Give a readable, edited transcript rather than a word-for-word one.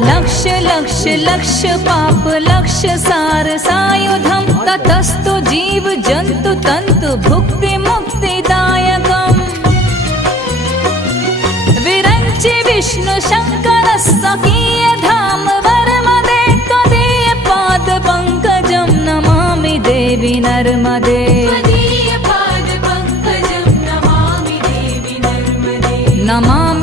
लक्ष लक्ष लक्ष पाप लक्ष सार सायुधम ततस्तु जीव जंतु तंतु भुक्ति मुक्तिदायकम् विरंचि विष्णु शंकर सकीय धाम वर्मदे त्वदीय पाद पंकजं नमामि देवी नर्मदे नमामि